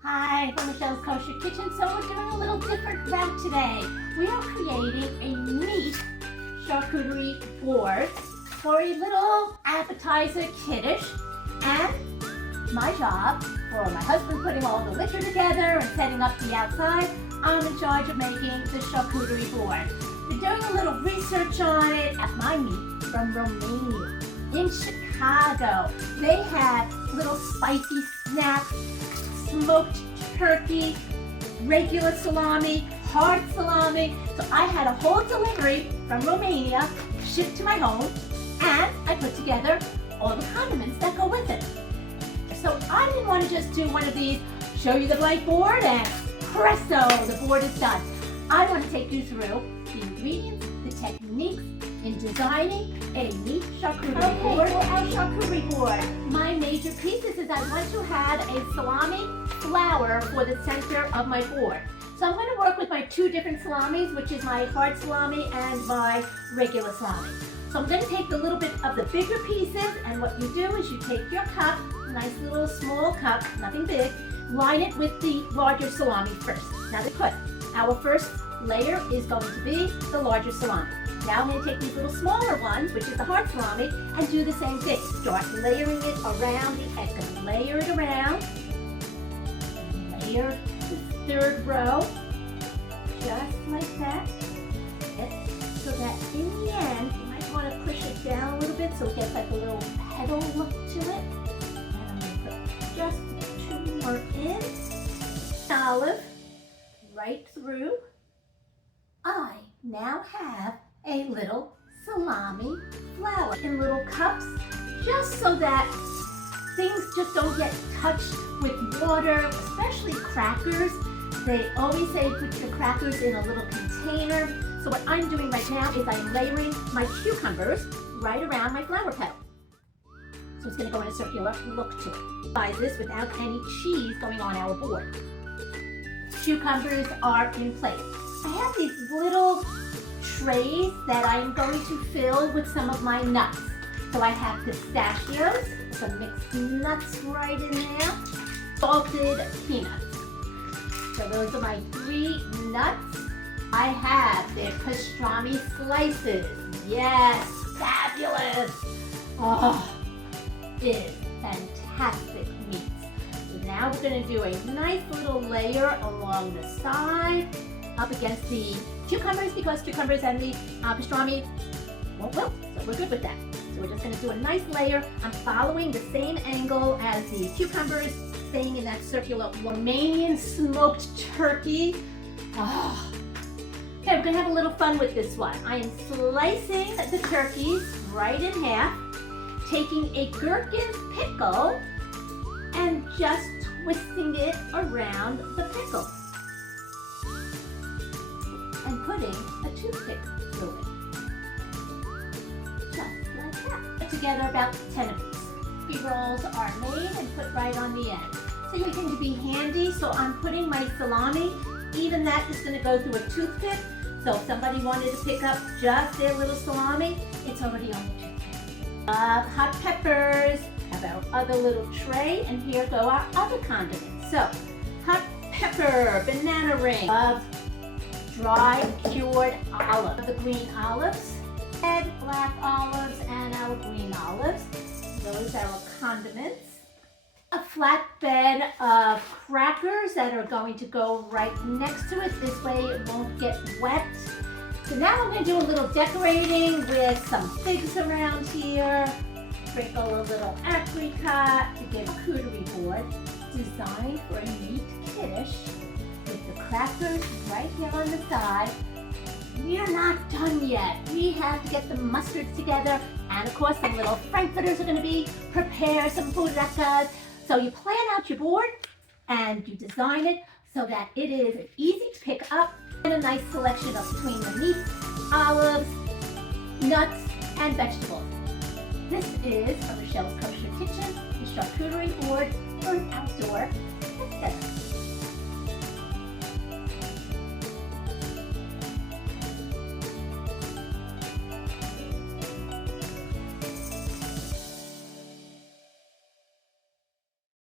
Hi, from Rochelle's Kosher Kitchen. So we're doing a little different route today. We are creating a meat charcuterie board for a little appetizer Kiddish. And my job, for my husband putting all the liquor together and setting up the outside, I'm in charge of making the charcuterie board. We're doing a little research on it. At my meat from Romania. In Chicago, they have little spicy snacks, smoked turkey, regular salami, hard salami. So I had a whole delivery from Romania shipped to my home, and I put together all the condiments that go with it. So I didn't want to just do one of these, show you the blank board, and presto, the board is done. I want to take you through the ingredients, the techniques in designing a meat charcuterie board. For our charcuterie board, my major pieces is I want to have a salami flour for the center of my board. So I'm going to work with my two different salamis, which is my hard salami and my regular salami. So I'm going to take a little bit of the bigger pieces, and what you do is you take your cup, nice little small cup, nothing big, line it with the larger salami first. Now our first layer is going to be the larger salami. Now I'm going to take these little smaller ones, which is the hard salami, and do the same thing. Start layering it around the edge. Going to layer it around. Layer the third row, just like that. So that in the end, you might want to push it down a little bit so it gets like a little petal look to it. And I'm going to put just two more in. Olive right through. I now have a little salami flour in little cups, just so that things just don't get touched with water, especially crackers. They always say put your crackers in a little container. So what I'm doing right now is I'm layering my cucumbers right around my flour petal. So it's going to go in a circular look to it. Buy this without any cheese going on our board. Cucumbers are in place. I have these little trays that I'm going to fill with some of my nuts. So I have pistachios, some mixed nuts right in there, salted peanuts. So those are my three nuts. I have the pastrami slices. Yes, fabulous. Oh, it is fantastic meat. So now we're going to do a nice little layer along the side, up against the cucumbers, because cucumbers and the pastrami won't wilt, so we're good with that. So we're just going to do a nice layer. I'm following the same angle as the cucumbers, staying in that circular Romanian smoked turkey. Oh. Okay, we're going to have a little fun with this one. I am slicing the turkeys right in half, taking a Gherkin pickle and just twisting it around the pickle, and putting a toothpick through it. Just like that. Put together about 10 of these. 3 rolls are made and put right on the end. So you can be handy, so I'm putting my salami, even that is going to go through a toothpick. So if somebody wanted to pick up just their little salami, it's already on the toothpick. Hot peppers, have our other little tray, and here go our other condiments. So, hot pepper, banana ring, dry cured olive, the green olives, red, black olives, and our green olives. Those are our condiments. A flatbed of crackers that are going to go right next to it. This way it won't get wet. So now I'm going to do a little decorating with some figs around here. Sprinkle a little apricot to give a charcuterie board designed for a meat Kiddish, with the crackers right here on the side. We are not done yet. We have to get the mustards together, and of course some little frankfurters are going to be prepared, some burrakas. So you plan out your board and you design it so that it is easy to pick up, and a nice selection of between the meat, olives, nuts, and vegetables. This is Rochelle's Kosher Kitchen, the charcuterie board